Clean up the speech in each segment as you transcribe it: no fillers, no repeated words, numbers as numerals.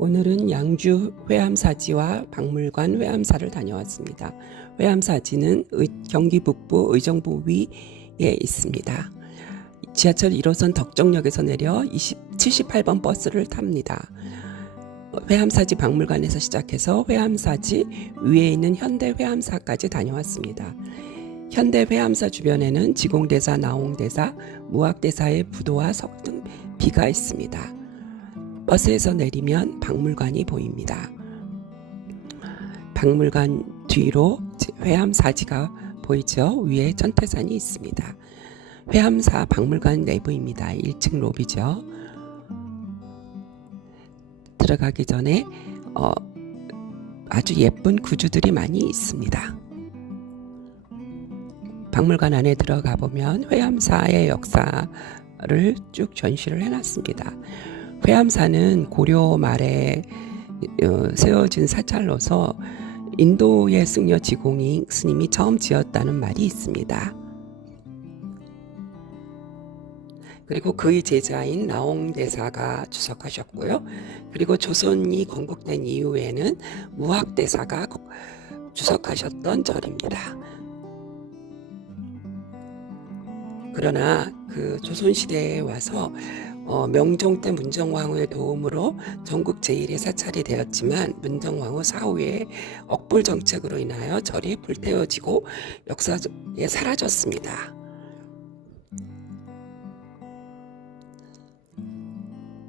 오늘은 양주 회암사지와 박물관 회암사를 다녀왔습니다. 회암사지는 경기 북부 의정부 위에 있습니다. 지하철 1호선 덕정역에서 내려 78번 버스를 탑니다. 회암사지 박물관에서 시작해서 회암사지 위에 있는 현대 회암사까지 다녀왔습니다. 현대 회암사 주변에는 지공대사, 나홍대사, 무학대사의 부도와 석 등 비가 있습니다. 버스에서 내리면 박물관이 보입니다. 박물관 뒤로 회암사지가 보이죠? 위에 천태산이 있습니다. 회암사 박물관 내부입니다. 1층 로비죠. 들어가기 전에 아주 예쁜 구주들이 많이 있습니다. 박물관 안에 들어가 보면 회암사의 역사를 쭉 전시를 해놨습니다. 회암사는 고려 말에 세워진 사찰로서 인도의 승려 지공이 스님이 처음 지었다는 말이 있습니다. 그리고 그의 제자인 나홍대사가 주석하셨고요. 그리고 조선이 건국된 이후에는 무학대사가 주석하셨던 절입니다. 그러나 그 조선시대에 와서 명종 때 문정왕후의 도움으로 전국 제1의 사찰이 되었지만 문정왕후 사후에 억불 정책으로 인하여 절이 불태워지고 역사에 사라졌습니다.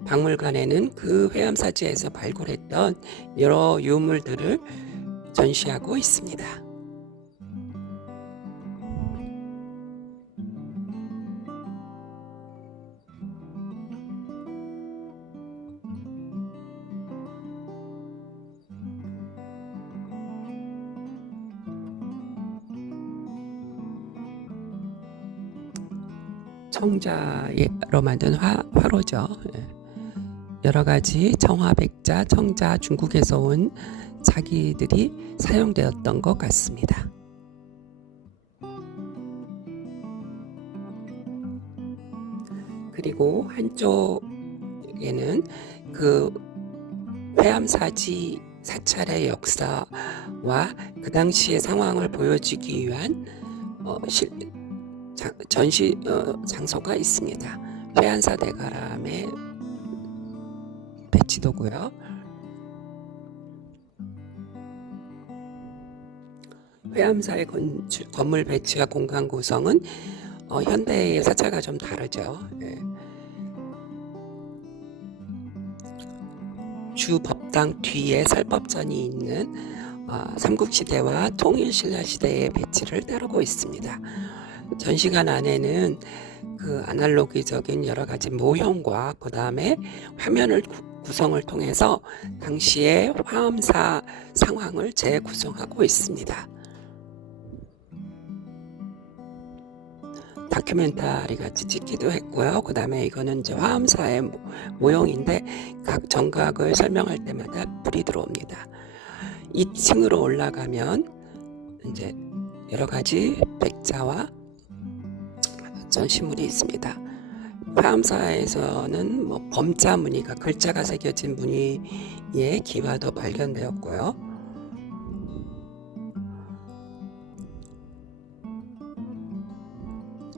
박물관에는 그 회암사지에서 발굴했던 여러 유물들을 전시하고 있습니다. 청자로 만든 화로죠. 여러 가지 청화, 백자, 청자, 중국에서 온 자기들이 사용되었던 것 같습니다. 그리고 한쪽에는 그 회암사지 사찰의 역사와 그 당시의 상황을 보여주기 위한 전시 장소가 있습니다. 회암사 대가람의 배치도고요. 회암사의 건물 배치와 공간 구성은 현대의 사찰과 좀 다르죠. 주 법당 뒤에 설법전이 있는 삼국시대와 통일신라시대의 배치를 따르고 있습니다. 전시관 안에는 그 아날로기적인 여러 가지 모형과 그 다음에 화면을 구성을 통해서 당시의 화암사 상황을 재구성하고 있습니다. 다큐멘터리 같이 찍기도 했고요. 그 다음에 이거는 이제 화암사의 모형인데 각 정각을 설명할 때마다 불이 들어옵니다. 2층으로 올라가면 이제 여러 가지 백자와 전시물이 있습니다. 화암사에서는 범자 무늬가 글자가 새겨진 무늬의 기와도 발견되었고요.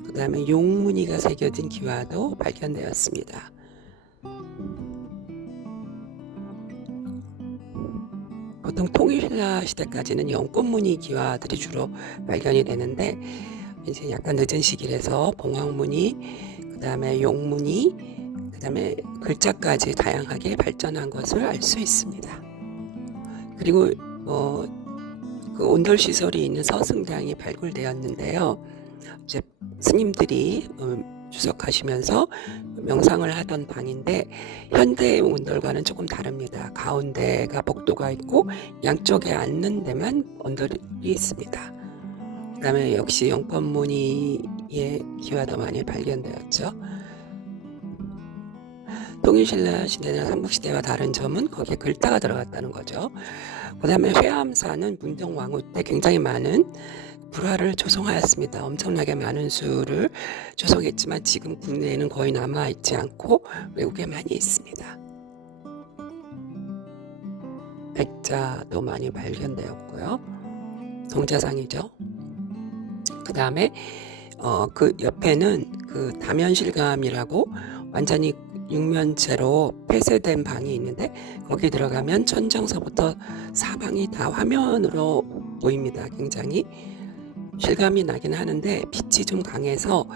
그 다음에 용무늬가 새겨진 기와도 발견되었습니다. 보통 통일신라 시대까지는 연꽃무늬 기와들이 주로 발견이 되는데 이제 약간 늦은 시기라서 봉황무늬, 그 다음에 용무늬, 그 다음에 글자까지 다양하게 발전한 것을 알 수 있습니다. 그리고 그 온돌시설이 있는 서승당이 발굴되었는데요. 이제 스님들이 주석하시면서 명상을 하던 방인데 현대 온돌과는 조금 다릅니다. 가운데가 복도가 있고 양쪽에 앉는 데만 온돌이 있습니다. 그 다음에 역시 연꽃무늬의 기와도 많이 발견되었죠. 통일신라 시대나 삼국시대와 다른 점은 거기에 글자가 들어갔다는 거죠. 그 다음에 회암사는 문정왕후 때 굉장히 많은 불화를 조성하였습니다. 엄청나게 많은 수를 조성했지만 지금 국내에는 거의 남아있지 않고 외국에 많이 있습니다. 백자도 많이 발견되었고요. 동자상이죠. 그 다음에 그 옆에는 그 다면실감이라고 완전히 육면체로 폐쇄된 방이 있는데 거기 들어가면 천장서부터 사방이 다 화면으로 보입니다. 굉장히 실감이 나긴 하는데 빛이 좀 강해서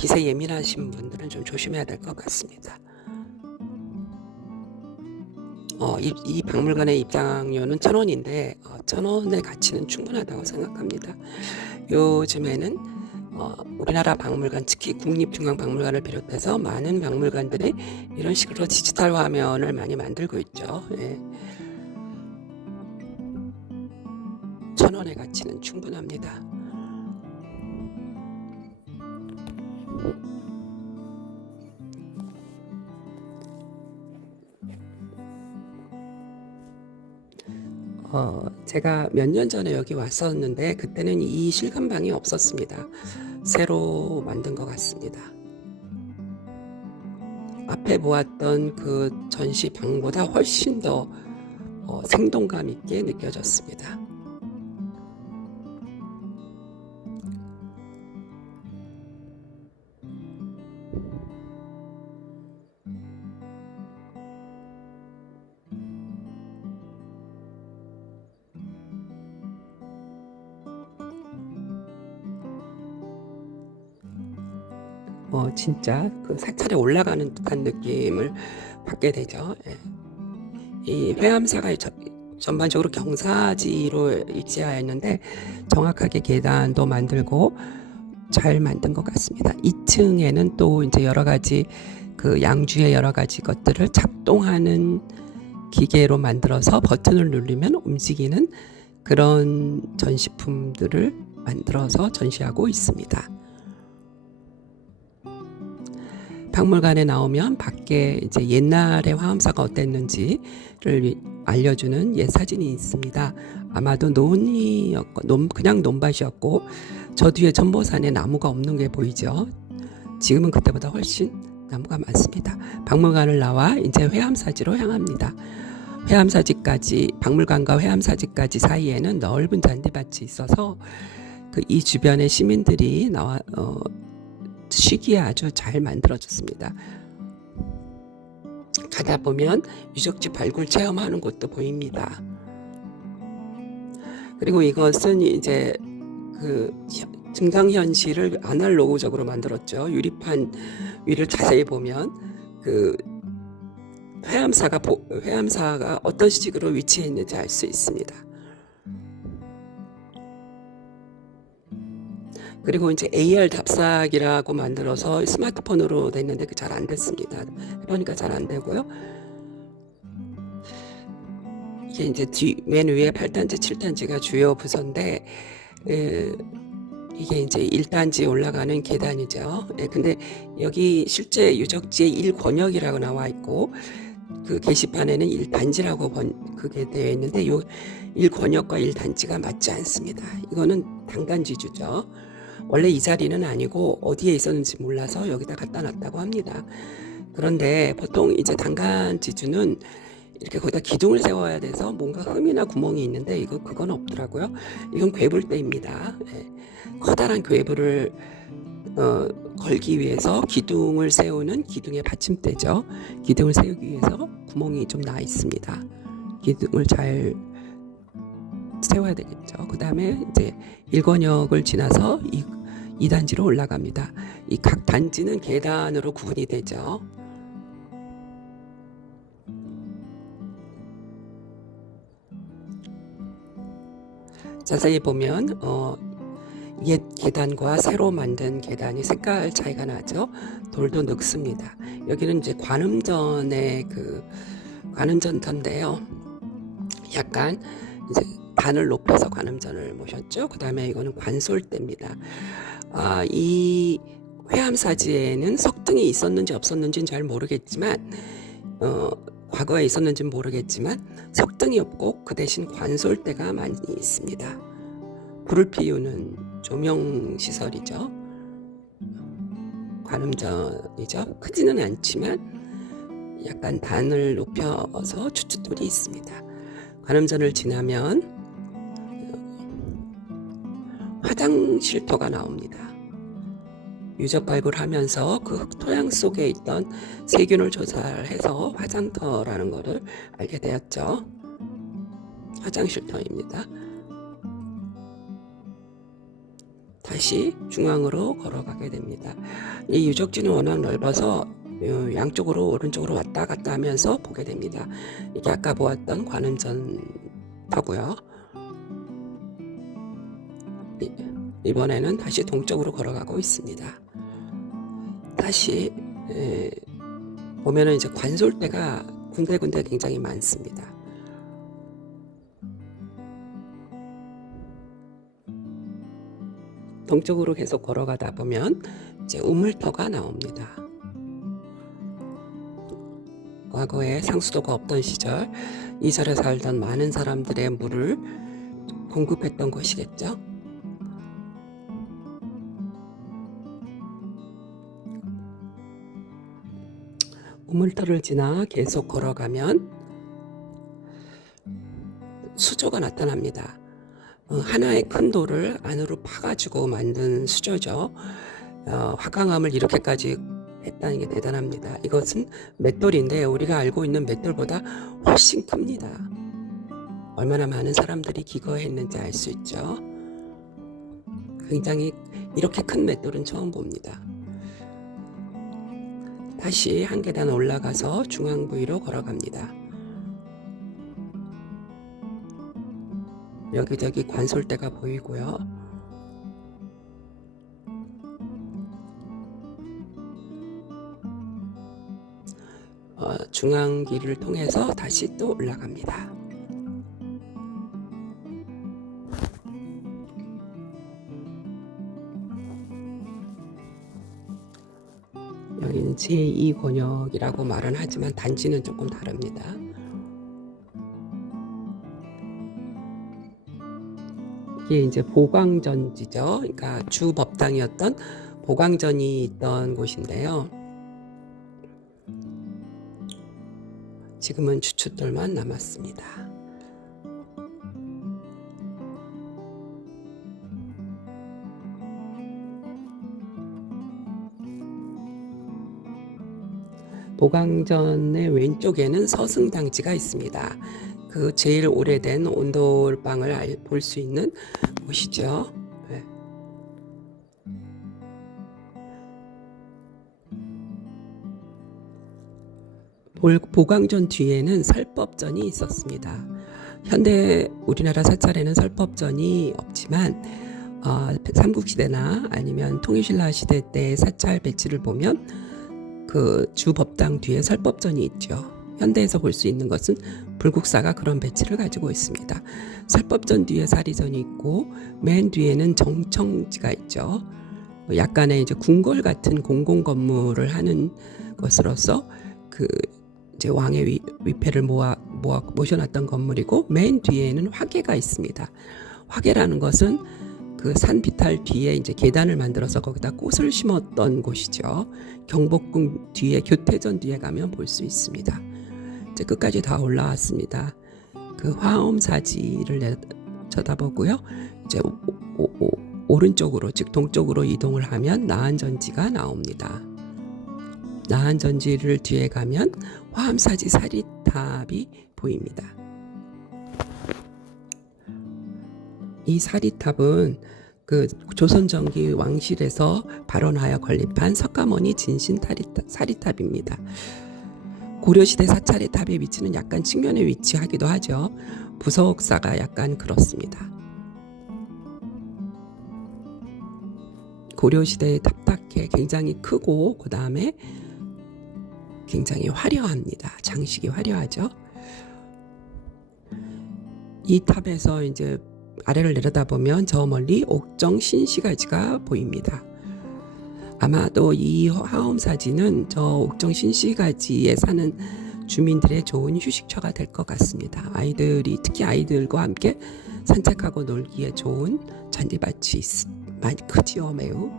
빛에 예민하신 분들은 좀 조심해야 될 것 같습니다. 이 박물관의 입장료는 1,000원인데 1,000원의 가치는 충분하다고 생각합니다. 요즘에는 우리나라 박물관, 특히 국립중앙박물관을 비롯해서 많은 박물관들이 이런 식으로 디지털 화면을 많이 만들고 있죠. 예. 1,000원의 가치는 충분합니다. 제가 몇 년 전에 여기 왔었는데 그때는 이 실감방이 없었습니다. 새로 만든 것 같습니다. 앞에 보았던 그 전시방보다 훨씬 더 생동감 있게 느껴졌습니다. 진짜 그 사찰에 올라가는 듯한 느낌을 받게 되죠. 예. 이 회암사가 전반적으로 경사지로 위치하여 있는데 정확하게 계단도 만들고 잘 만든 것 같습니다. 2층에는 또 이제 여러 가지 그 양주의 여러 가지 것들을 작동하는 기계로 만들어서 버튼을 누르면 움직이는 그런 전시품들을 만들어서 전시하고 있습니다. 박물관에 나오면 밖에 이제 옛날의 화엄사가 어땠는지를 알려주는 옛 사진이 있습니다. 아마도 그냥 논밭이었고 저 뒤에 전보산에 나무가 없는 게 보이죠. 지금은 그때보다 훨씬 나무가 많습니다. 박물관을 나와 이제 회암사지로 향합니다. 회암사지까지, 박물관과 회암사지까지 사이에는 넓은 잔디밭이 있어서 이 주변의 시민들이 나와 쉬기에 아주 잘 만들어졌습니다. 가다 보면 유적지 발굴 체험하는 곳도 보입니다. 그리고 이것은 이제 그 증강현실을 아날로그적으로 만들었죠. 유리판 위를 자세히 보면 그 회암사가 어떤 식으로 위치해 있는지 알 수 있습니다. 그리고 이제 AR 답사기라고 만들어서 스마트폰으로 됐는데 잘 안 됐습니다. 해보니까 잘 안 되고요. 이게 이제 맨 위에 8단지, 7단지가 주요 부서인데 이게 이제 1단지 올라가는 계단이죠. 근데 여기 실제 유적지에 1권역이라고 나와 있고 그 게시판에는 1단지라고 그게 되어 있는데 요 1권역과 1단지가 맞지 않습니다. 이거는 당간지주죠. 원래 이 자리는 아니고 어디에 있었는지 몰라서 여기다 갖다 놨다고 합니다. 그런데 보통 이제 당간지주는 이렇게 거기다 기둥을 세워야 돼서 뭔가 흠이나 구멍이 있는데 그건 없더라고요. 이건 괴불대입니다. 네. 커다란 괴불을 걸기 위해서 기둥을 세우는 기둥의 받침대죠. 기둥을 세우기 위해서 구멍이 좀 나 있습니다. 기둥을 잘 세워야 되겠죠. 그 다음에 이제 1권역을 지나서 2단지로 올라갑니다. 이 각 단지는 계단으로 구분이 되죠. 자세히 보면 옛 계단과 새로 만든 계단이 색깔 차이가 나죠. 돌도 늙습니다. 여기는 이제 관음전의 관음전터인데요. 약간 이제 단을 높여서 관음전을 모셨죠. 그 다음에 이거는 관솔대입니다. 이 회암사지에는 석등이 있었는지 없었는지는 잘 모르겠지만 과거에 있었는지는 모르겠지만 석등이 없고 그 대신 관솔대가 많이 있습니다. 불을 피우는 조명시설이죠. 관음전이죠. 크지는 않지만 약간 단을 높여서 추춧돌이 있습니다. 관음전을 지나면 화장실터가 나옵니다. 유적 발굴하면서 그 흙토양 속에 있던 세균을 조사를 해서 화장터라는 것을 알게 되었죠. 화장실터입니다. 다시 중앙으로 걸어가게 됩니다. 이 유적지는 워낙 넓어서 양쪽으로 오른쪽으로 왔다 갔다 하면서 보게 됩니다. 이게 아까 보았던 관음전터고요. 이번에는 다시 동쪽으로 걸어가고 있습니다. 다시 보면은 이제 관솔대가 군데군데 굉장히 많습니다. 동쪽으로 계속 걸어가다 보면 이제 우물터가 나옵니다. 과거에 상수도가 없던 시절 이 절에 살던 많은 사람들의 물을 공급했던 곳이겠죠. 우물터를 지나 계속 걸어가면 수조가 나타납니다. 하나의 큰 돌을 안으로 파가지고 만든 수조죠. 화강암을 이렇게까지 했다는 게 대단합니다. 이것은 맷돌인데 우리가 알고 있는 맷돌보다 훨씬 큽니다. 얼마나 많은 사람들이 기거했는지 알 수 있죠. 굉장히 이렇게 큰 맷돌은 처음 봅니다. 다시 한 계단 올라가서 중앙 부위로 걸어갑니다. 여기저기 관솔대가 보이고요. 중앙길을 통해서 다시 또 올라갑니다. 여기는 제2권역이라고 말은 하지만 단지는 조금 다릅니다. 이게 이제 보광전지죠. 그러니까 주 법당이었던 보광전이 있던 곳인데요. 지금은 주춧돌만 남았습니다. 보광전의 왼쪽에는 서승당지가 있습니다. 그 제일 오래된 온돌방을 볼 수 있는 곳이죠. 네. 보광전 뒤에는 설법전이 있었습니다. 현대 우리나라 사찰에는 설법전이 없지만 삼국시대나 아니면 통일신라 시대 때 사찰 배치를 보면 그 주법당 뒤에 설법전이 있죠. 현대에서 볼 수 있는 것은 불국사가 그런 배치를 가지고 있습니다. 설법전 뒤에 사리전이 있고 맨 뒤에는 정청지가 있죠. 약간의 이제 궁궐 같은 공공 건물을 하는 것으로서 그 이제 왕의 위패를 모셔놨던 건물이고 맨 뒤에는 화계가 있습니다. 화계라는 것은 그 산 비탈 뒤에 이제 계단을 만들어서 거기다 꽃을 심었던 곳이죠. 경복궁 뒤에 교태전 뒤에 가면 볼 수 있습니다. 이제 끝까지 다 올라왔습니다. 그 화엄사지를 쳐다보고요. 이제 오른쪽으로 즉 동쪽으로 이동을 하면 나한전지가 나옵니다. 나한전지를 뒤에 가면 화엄사지 사리탑이 보입니다. 이 사리탑은 그 조선전기 왕실에서 발원하여 건립한 석가모니 진신 사리탑입니다. 고려시대 사찰의 탑의 위치는 약간 측면에 위치하기도 하죠. 부석사가 약간 그렇습니다. 고려시대의 탑답게 굉장히 크고 그 다음에 굉장히 화려합니다. 장식이 화려하죠. 이 탑에서 이제 아래를 내려다보면 저 멀리 옥정 신시가지가 보입니다. 아마도 이 화엄사지는 저 옥정 신시가지에 사는 주민들의 좋은 휴식처가 될 것 같습니다. 아이들이 특히 아이들과 함께 산책하고 놀기에 좋은 잔디밭이 많이 크지요, 매우.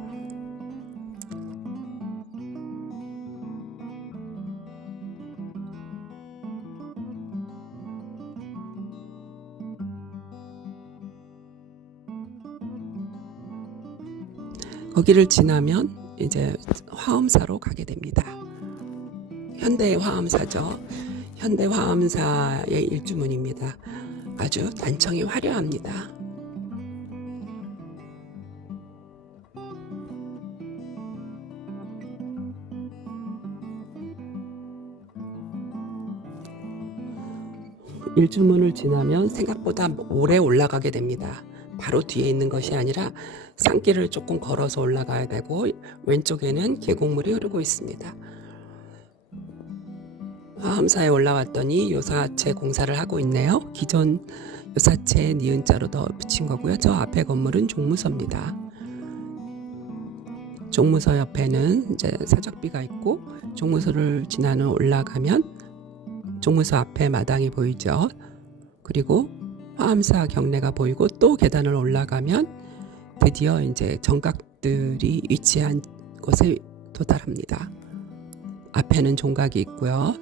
거기를 지나면 이제 화엄사로 가게 됩니다. 현대 화엄사죠. 현대 화엄사의 일주문입니다. 아주 단청이 화려합니다. 일주문을 지나면 생각보다 오래 올라가게 됩니다. 바로 뒤에 있는 것이 아니라 산길을 조금 걸어서 올라가야 되고 왼쪽에는 계곡물이 흐르고 있습니다. 화엄사에 올라왔더니 요사체 공사를 하고 있네요. 기존 요사체에 니은자로 더 붙인 거고요. 저 앞에 건물은 종무서입니다. 종무서 옆에는 이제 사적비가 있고 종무서를 지나는 올라가면 종무서 앞에 마당이 보이죠. 그리고 화엄사 경내가 보이고 또 계단을 올라가면 드디어 이제 정각들이 위치한 곳에 도달합니다. 앞에는 종각이 있고요.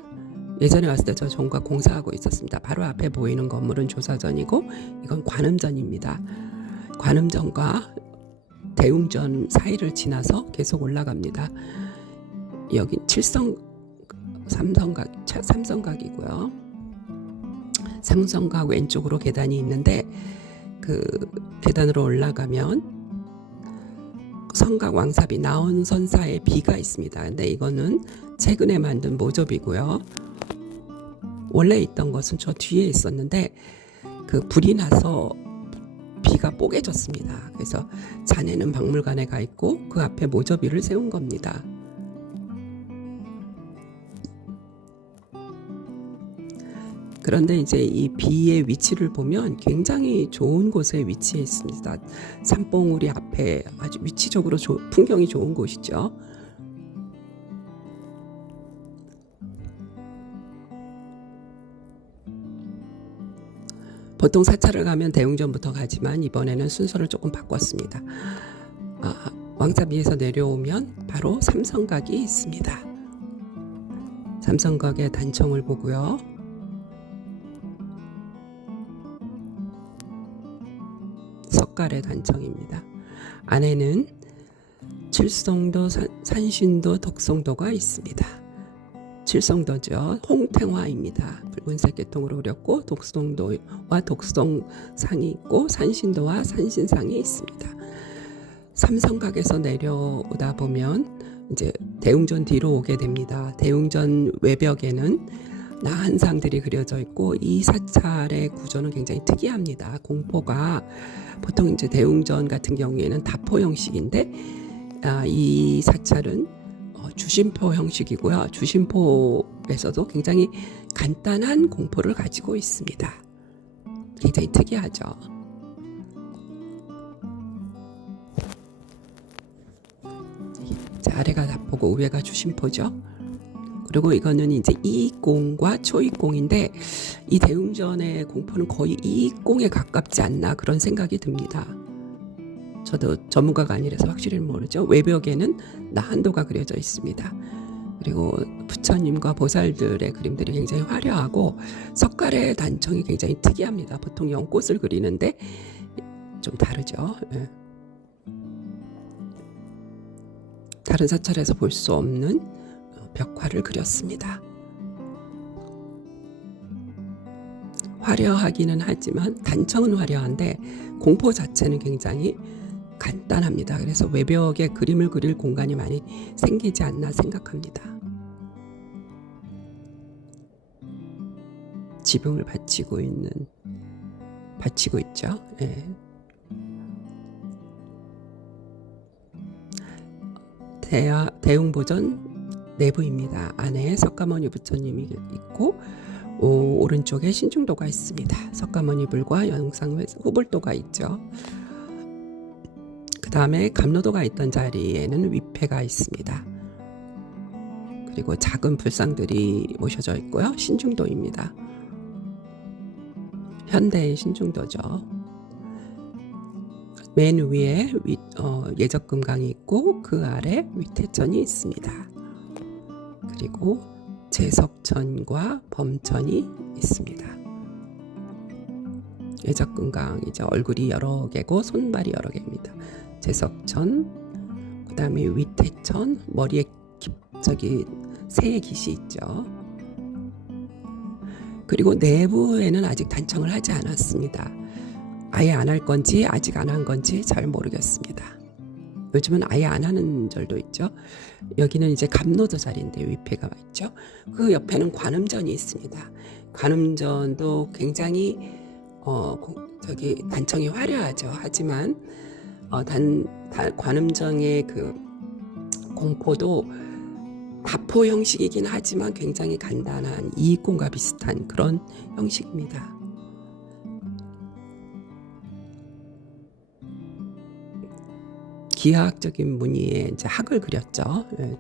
예전에 왔을 때 저 종각 공사하고 있었습니다. 바로 앞에 보이는 건물은 조사전이고 이건 관음전입니다. 관음전과 대웅전 사이를 지나서 계속 올라갑니다. 여기 삼성각이고요. 삼성각 왼쪽으로 계단이 있는데 그 계단으로 올라가면 성각 왕삽이 나온선사의 비가 있습니다. 근데 이거는 최근에 만든 모접이고요. 원래 있던 것은 저 뒤에 있었는데 그 불이 나서 비가 뽀개졌습니다. 그래서 자네는 박물관에 가 있고 그 앞에 모접이를 세운 겁니다. 그런데 이제 이 비의 위치를 보면 굉장히 좋은 곳에 위치해 있습니다. 산봉우리 앞에 아주 위치적으로 풍경이 좋은 곳이죠. 보통 사찰을 가면 대웅전부터 가지만 이번에는 순서를 조금 바꿨습니다. 왕삽 위에서 내려오면 바로 삼성각이 있습니다. 삼성각의 단청을 보고요. 석갈의 단청입니다. 안에는 칠성도, 산신도, 덕성도가 있습니다. 칠성도죠. 홍탱화입니다. 붉은색 계통으로 그렸고 독성도와 독성상이 있고 산신도와 산신상이 있습니다. 삼성각에서 내려오다 보면 이제 대웅전 뒤로 오게 됩니다. 대웅전 외벽에는 나한상들이 그려져 있고 이 사찰의 구조는 굉장히 특이합니다. 공포가 보통 이제 대웅전 같은 경우에는 다포 형식인데 이 사찰은 주심포 형식이고요. 주심포에서도 굉장히 간단한 공포를 가지고 있습니다. 굉장히 특이하죠. 자, 아래가 다포고 위에가 주심포죠. 그리고 이거는 이제 이익공과 초익공인데 이 대웅전의 공포는 거의 이익공에 가깝지 않나 그런 생각이 듭니다. 저도 전문가가 아니라서 확실히 모르죠. 외벽에는 나한도가 그려져 있습니다. 그리고 부처님과 보살들의 그림들이 굉장히 화려하고 석갈의 단청이 굉장히 특이합니다. 보통 연꽃을 그리는데 좀 다르죠. 예. 다른 사찰에서 볼 수 없는 벽화를 그렸습니다. 화려하기는 하지만 단청은 화려한데 공포 자체는 굉장히 간단합니다. 그래서 외벽에 그림을 그릴 공간이 많이 생기지 않나 생각합니다. 지붕을 받치고 있죠. 예. 대웅보전 내부입니다. 안에 석가모니 부처님이 있고 오른쪽에 신중도가 있습니다. 석가모니 불과 영상 후불도가 있죠. 그 다음에 감로도가 있던 자리에는 위패가 있습니다. 그리고 작은 불상들이 모셔져 있고요. 신중도입니다. 현대의 신중도죠. 맨 위에 예적금강이 있고 그 아래 위태천이 있습니다. 그리고 제석천과 범천이 있습니다. 예적금강 이제 얼굴이 여러 개고 손발이 여러 개입니다. 제석천, 그다음에 위태천, 머리에 저기 새의 깃이 있죠. 그리고 내부에는 아직 단청을 하지 않았습니다. 아예 안 할 건지 아직 안 한 건지 잘 모르겠습니다. 요즘은 아예 안 하는 절도 있죠. 여기는 이제 갑노도 자리인데 위패가 있죠. 그 옆에는 관음전이 있습니다. 관음전도 굉장히 저기 단청이 화려하죠. 하지만 관음정의 그 공포도 다포 형식이긴 하지만 굉장히 간단한 이익공과 비슷한 그런 형식입니다. 기하학적인 무늬에 이제 학을 그렸죠. 예.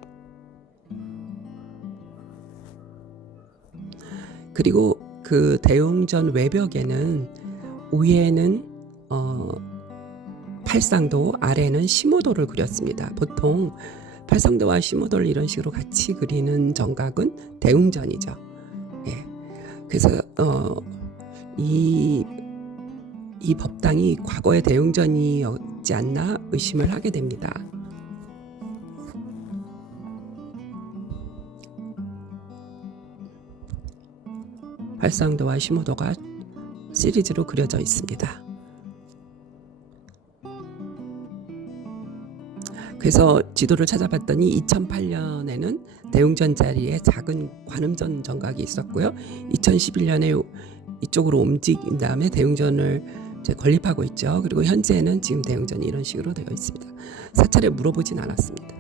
그리고 그 대웅전 외벽에는 위에는 팔상도, 아래는 심오도를 그렸습니다. 보통 팔상도와 심오도를 이런 식으로 같이 그리는 정각은 대웅전이죠. 예. 그래서 이 법당이 과거의 대웅전이었지 않나 의심을 하게 됩니다. 팔상도와 심오도가 시리즈로 그려져 있습니다. 그래서 지도를 찾아봤더니 2008년에는 대웅전 자리에 작은 관음전 정각이 있었고요. 2011년에 이쪽으로 움직인 다음에 대웅전을 이제 건립하고 있죠. 그리고 현재는 지금 대웅전이 이런 식으로 되어 있습니다. 사찰에 물어보진 않았습니다.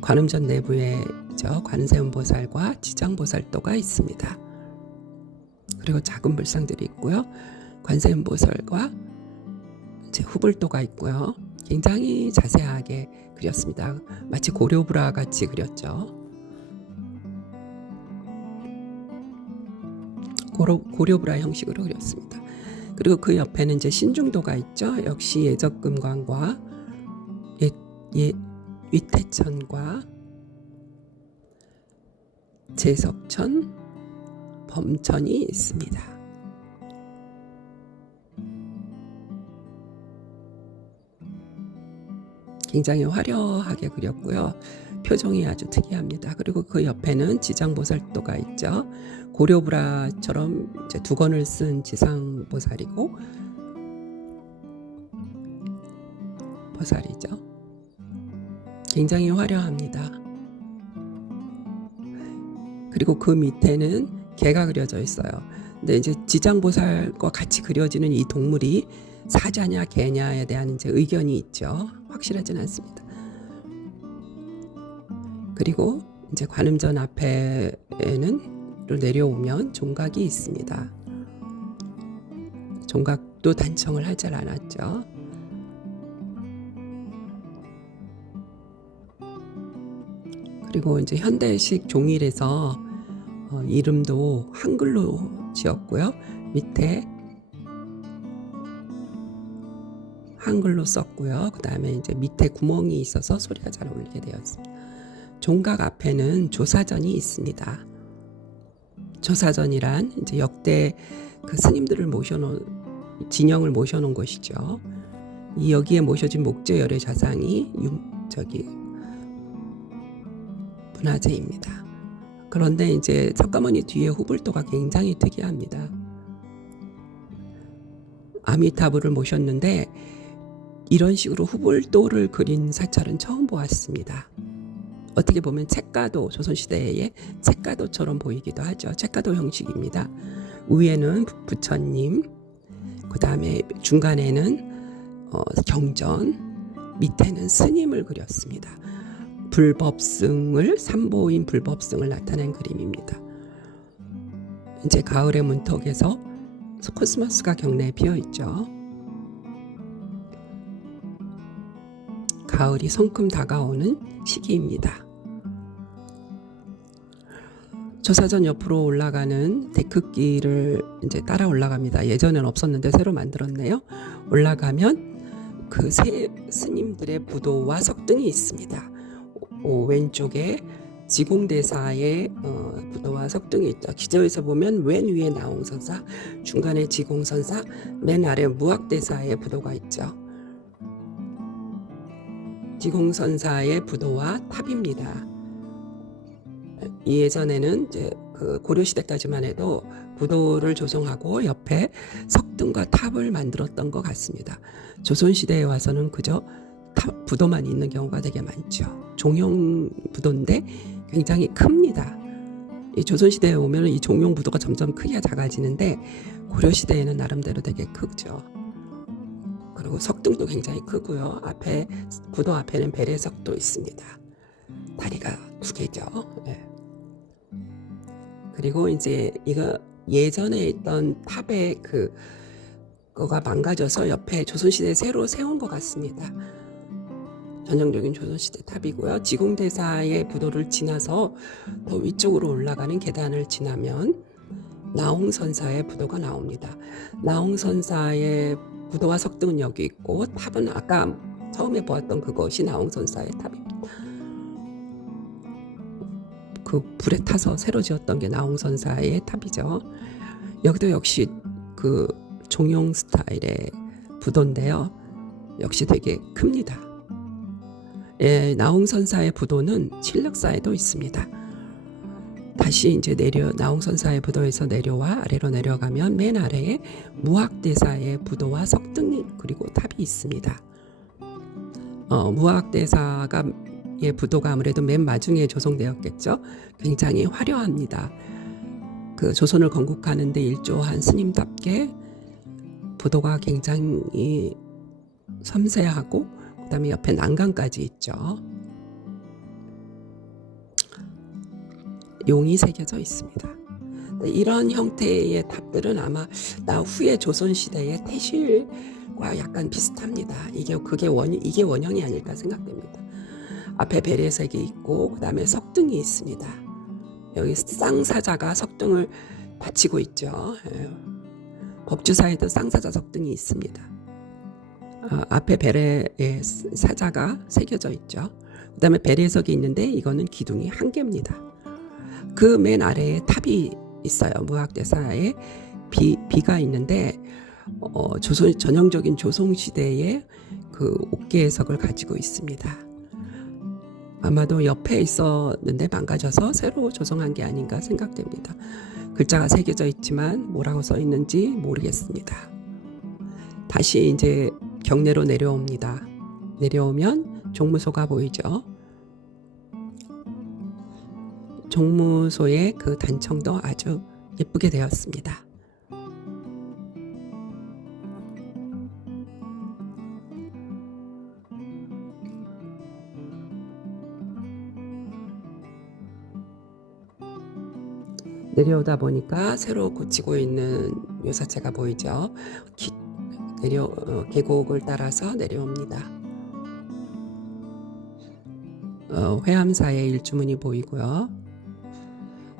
관음전 내부에 관세음보살과 지장보살도가 있습니다. 그리고 작은 불상들이 있고요. 관세음보살과 이제 후불도가 있고요. 굉장히 자세하게 그렸습니다. 마치 고려불화 같이 그렸죠. 고려불화 형식으로 그렸습니다. 그리고 그 옆에는 이제 신중도가 있죠. 역시 예적금광과 위태천과 제석천, 범천이 있습니다. 굉장히 화려하게 그렸고요. 표정이 아주 특이합니다. 그리고 그 옆에는 지장보살도가 있죠. 고려불화처럼 이제 두 건을 쓴 지상보살이고 보살이죠. 굉장히 화려합니다. 그리고 그 밑에는 개가 그려져 있어요. 근데 이제 지장보살과 같이 그려지는 이 동물이 사자냐 개냐에 대한 이제 의견이 있죠. 확실하진 않습니다. 그리고 이제 관음전 앞에는 내려오면 종각이 있습니다. 종각도 단청을 하지 않았죠. 그리고 이제 현대식 종일에서 이름도 한글로 지었고요. 밑에 한글로 썼고요. 그 다음에 이제 밑에 구멍이 있어서 소리가 잘 울리게 되었습니다. 종각 앞에는 조사전이 있습니다. 조사전이란 이제 역대 그 스님들을 모셔놓은 진영을 모셔놓은 곳이죠. 이 여기에 모셔진 목재열의 좌상이 문화재입니다. 그런데 이제 석가모니 뒤에 후불도가 굉장히 특이합니다. 아미타불을 모셨는데 이런 식으로 후불도를 그린 사찰은 처음 보았습니다. 어떻게 보면 책가도, 조선시대의 책가도처럼 보이기도 하죠. 책가도 형식입니다. 위에는 부처님, 그 다음에 중간에는 경전, 밑에는 스님을 그렸습니다. 불법승을, 삼보인 불법승을 나타낸 그림입니다. 이제 가을의 문턱에서 코스모스가 경내에 피어 있죠. 가을이 성큼 다가오는 시기입니다. 조사전 옆으로 올라가는 데크길을 이제 따라 올라갑니다. 예전엔 없었는데 새로 만들었네요. 올라가면 그 세 스님들의 부도와 석등이 있습니다. 왼쪽에 지공대사의 부도와 석등이 있죠. 기저에서 보면 맨 위에 나홍선사, 중간에 지공선사, 맨 아래 무학대사의 부도가 있죠. 지공선사의 부도와 탑입니다. 예전에는 이제 그 고려시대까지만 해도 부도를 조성하고 옆에 석등과 탑을 만들었던 것 같습니다. 조선시대에 와서는 그저 부도만 있는 경우가 되게 많죠. 종용 부도인데 굉장히 큽니다. 이 조선시대에 오면 이 종용 부도가 점점 크기가 작아지는데 고려시대에는 나름대로 되게 크죠. 그리고 석등도 굉장히 크고요. 앞에 부도 앞에는 배례석도 있습니다. 다리가 2개죠. 네. 그리고 이제 이거 예전에 있던 탑의 그거가 망가져서 옆에 조선시대에 새로 세운 것 같습니다. 전형적인 조선시대 탑이고요. 지공대사의 부도를 지나서 더 위쪽으로 올라가는 계단을 지나면 나홍선사의 부도가 나옵니다. 나홍선사의 부도와 석등은 여기 있고 탑은 아까 처음에 보았던 그것이 나홍선사의 탑입니다. 그 불에 타서 새로 지었던 게 나홍선사의 탑이죠. 여기도 역시 그 종용 스타일의 부도인데요. 역시 되게 큽니다. 예, 나홍선사의 부도는 칠력사에도 있습니다. 다시 이제 나홍선사의 부도에서 내려와 아래로 내려가면 맨 아래에 무학대사의 부도와 석등이 그리고 탑이 있습니다. 무학대사의 부도가 아무래도 맨 마중에 조성되었겠죠. 굉장히 화려합니다. 그 조선을 건국하는 데 일조한 스님답게 부도가 굉장히 섬세하고 그다음에 옆에 난간까지 있죠. 용이 새겨져 있습니다. 이런 형태의 탑들은 아마 후에 조선시대의 태실과 약간 비슷합니다. 이게 원형이 아닐까 생각됩니다. 앞에 배례색이 있고 그다음에 석등이 있습니다. 여기 쌍사자가 석등을 받치고 있죠. 법주사에도 쌍사자 석등이 있습니다. 앞에 배례의 사자가 새겨져 있죠. 그다음에 배례석이 있는데 이거는 기둥이 1개입니다. 그 맨 아래에 탑이 있어요. 무학대사에 비가 있는데 전형적인 조선시대의 그 옥계석을 가지고 있습니다. 아마도 옆에 있었는데 망가져서 새로 조성한 게 아닌가 생각됩니다. 글자가 새겨져 있지만 뭐라고 써 있는지 모르겠습니다. 다시 이제 경내로 내려옵니다. 내려오면 종무소가 보이죠. 종무소의 그 단청도 아주 예쁘게 되었습니다. 내려오다 보니까 새로 고치고 있는 요사체가 보이죠. 계곡을 따라서 내려옵니다. 회암사의 일주문이 보이고요.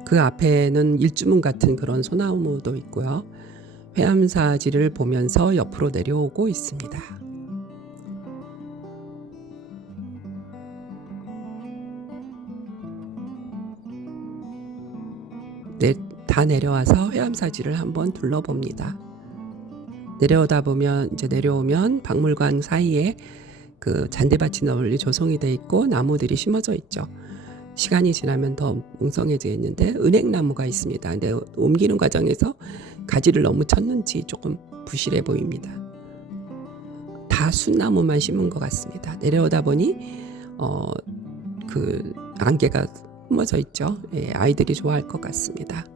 그 앞에는 일주문 같은 그런 소나무도 있고요. 회암사지를 보면서 옆으로 내려오고 있습니다. 다 내려와서 회암사지를 한번 둘러봅니다. 내려오면 박물관 사이에 그 잔디밭이 널리 조성이 돼 있고 나무들이 심어져 있죠. 시간이 지나면 더 웅성해지겠는데 은행나무가 있습니다. 근데 옮기는 과정에서 가지를 너무 쳤는지 조금 부실해 보입니다. 다 순나무만 심은 것 같습니다. 내려오다 보니 그 안개가 숨어져 있죠. 예, 아이들이 좋아할 것 같습니다.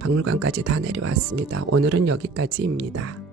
박물관까지 다 내려왔습니다. 오늘은 여기까지입니다.